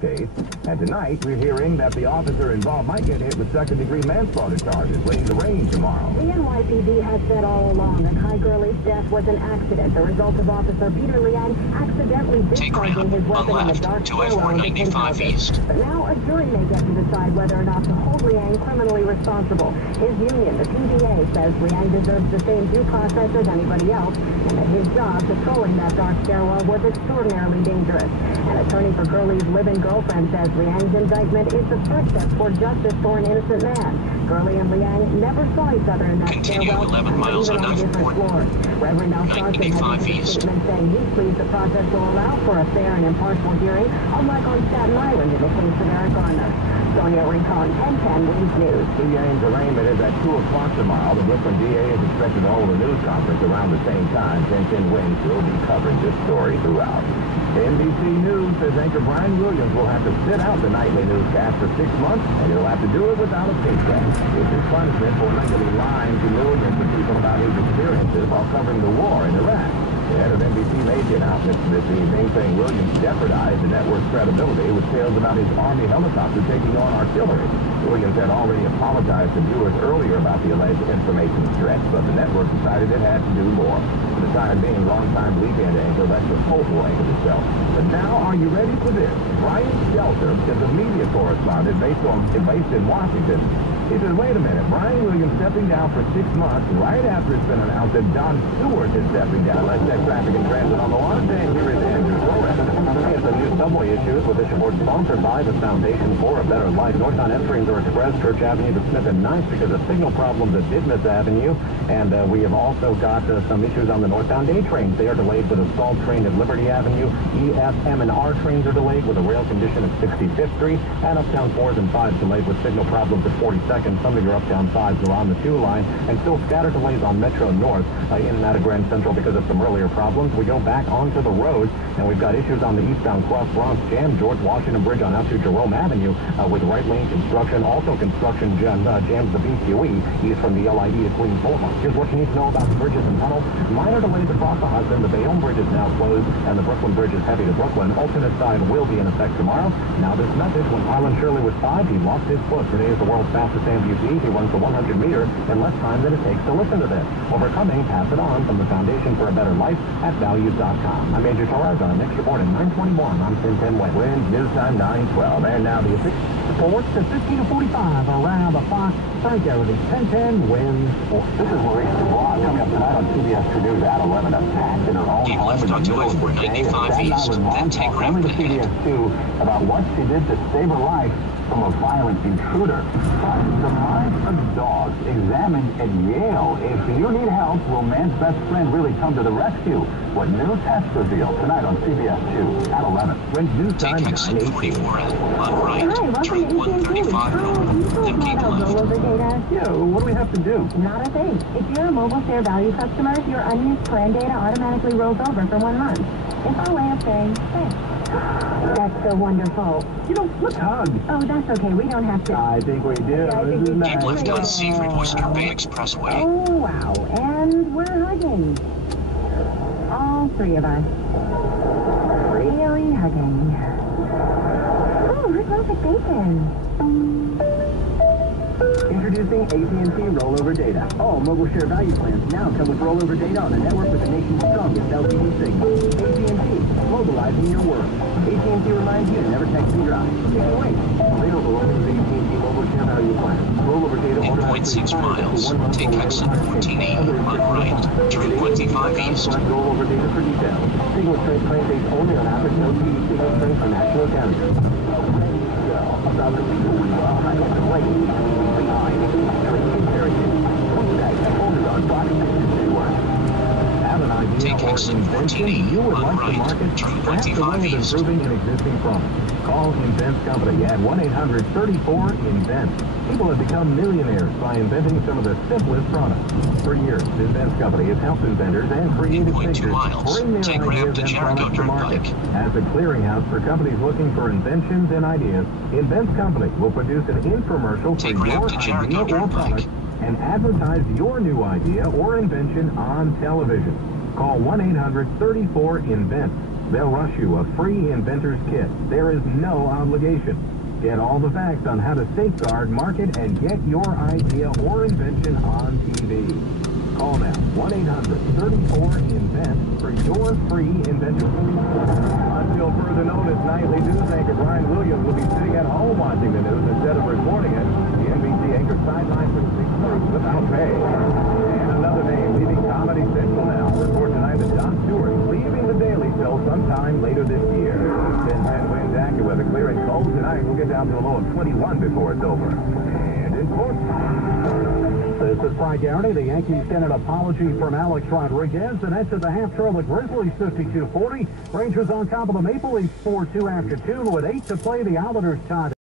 case. And tonight, we're hearing that the officer involved might get hit with second-degree manslaughter charges leading to rain tomorrow. The NYPD has said all along that Kai Gurley's death was an accident, the result of Officer Peter Liang accidentally discharging his weapon in the dark stairwell of the penthouse. But now a jury may get to decide whether or not to hold Liang criminally responsible. His union, the PBA, says Liang deserves the same due process as anybody else, and that his job patrolling that dark stairwell was extraordinarily dangerous. An attorney for Gurley's living girlfriend says Liang's indictment is the first step toward justice for an innocent man. Gurley and Liang never saw each other in that stairwell, 11 miles even on different floors. Reverend Al-Sarkin had issued a statement saying he believes the process will allow for a fair and impartial hearing, unlike on Staten Island in the case of Eric Garner. Sonia Rincon, 1010 Wings News. The Yang's arraignment is at 2 o'clock tomorrow. The Brooklyn DA is expected to hold a news conference around the same time. 1010 Wings will be covering this story throughout. NBC News says anchor Brian Williams will have to sit out the nightly newscast for 6 months, and he'll have to do it without a paycheck. It's his punishment for regularly lying to millions of people about his experiences while covering the war in Iraq. The head of NBC made the announcement this evening saying Williams jeopardized the network's credibility with tales about his Army helicopter taking on artillery. Williams had already apologized to viewers earlier about the alleged information stretch, but the network decided it had to do more. For the time being, longtime weekend anchor Lester Holt will anchor the show. But now, are you ready for this? Brian Stelter is a media correspondent based in Washington. He says, wait a minute, Brian Williams stepping down for 6 months right after it's been announced that Don Stewart is stepping down. Let's check traffic and transit on the water. And here is Andrew Flores. It's the new subway issues with this report sponsored by the Foundation for a Better Life. Northbound F trains are expressed Church Avenue to Smith and Ninth because of signal problems at Dismas Avenue. And we have also got some issues on the northbound A trains. They are delayed with a stalled train at Liberty Avenue. E, F, M, and R trains are delayed with a rail condition at 65th Street. And uptown 4s and 5s delayed with signal problems at 42nd. Some of your uptown 5s are on the 2 line. And still scattered delays on Metro North in and out of Grand Central because of some earlier problems. We go back onto the road, and we've got issues on the eastbound Cross Bronx Jam, George Washington Bridge on out to Jerome Avenue with right lane construction. Also construction jams the BQE east from the LIE to Queens Boulevard. Here's what you need to know about the bridges and tunnels. Minor delays across the Hudson. The Bayonne Bridge is now closed, and the Brooklyn Bridge is heavy to Brooklyn. Alternate side will be in effect tomorrow. Now this message, when Harlan Shirley was 5, he lost his foot. Today is the world's fastest amputee. He runs the 100 meter in less time than it takes to listen to this. Overcoming, pass it on from the Foundation for a Better Life at values.com. I'm Major Torres on the next report at 921 on 1010 West. Winds, news time 912. And now the official reports to 50 to 45 around the Fox Frank area. 1010 Winds. This is Maurice Dubois coming up tonight on CBS 2 News at 11. Attacked in her own home in the middle of the day. Staten Island mom talked only to CBS 2 about what she did to save her life from a violent intruder. But the minds of dogs examined at Yale. If you need help, will man's best friend really come to the rescue? What new tests reveal tonight on CBS 2 at 11. Winds news time 9:18. Hi, welcome to AT&T. Hi, you still know about rollover data? Yeah, what do we have to do? Not a thing. If you're a mobile share value customer, your unused plan data automatically rolls over for 1 month. It's our way of saying thanks. That's so wonderful. You know, let's hug. Oh, that's okay. We don't have to. I think we do. Yeah, This is nice. Keep left on Seaford Oyster Bay Expressway. Oh, wow. And we're hugging. All 3 of us. Really hugging. Oh, where's Rocket Bacon? Introducing AT&T Rollover Data. All mobile share value plans now come with rollover data on a network with the nation's strongest LTE signal. AT&T, mobilizing your world. AT&T reminds you to never text and drive. Take it away. Available only with AT&T mobile share value plans. Rollover data In 0.6 miles, take exit 14E on right, turn 25 east. Rollover data for details. Signal strength claim based only on average LTE signal strength for national carriers. About the people we love, I have the lane behind Have an idea Take exit 14E you would on like to right, market? turn Perhaps a 25 way of east. Improving an existing product. Call Invent Company at 1-800-34-INVENT. People have become millionaires by inventing some of the simplest products. For years, Invent Company has helped inventors and creative 8.2 thinkers miles. bring their Take ramp ideas to and Jericho products to market. Turnpike. As a clearinghouse for companies looking for inventions and ideas, Invent Company will produce an infomercial Take for ramp your to Jericho idea or Turnpike. product and advertise your new idea or invention on television. Call 1-800-34-INVENT. They'll rush you a free inventor's kit. There is no obligation. Get all the facts on how to safeguard, market, and get your idea or invention on TV. Call now, 1-800-34-INVENT for your free invention. Until further notice, nightly news anchor Brian Williams will be sitting at home watching the news instead of reporting it. The NBC anchor sidelined for 6 weeks without pay. And another name leaving Comedy Central now. Report tonight that Jon Stewart leaving the Daily Show sometime later this year. 10-10 winds AccuWeather, clear and cold tonight. We'll get down to a low of 21 before it's over. And in sports. This is Frank Garrity. The Yankees get an apology from Alex Rodriguez, and that's at the half trail. The Grizzlies 52-40. Rangers on top of the Maple Leafs 4-2 after 2 with 8 to play. The Islanders tied.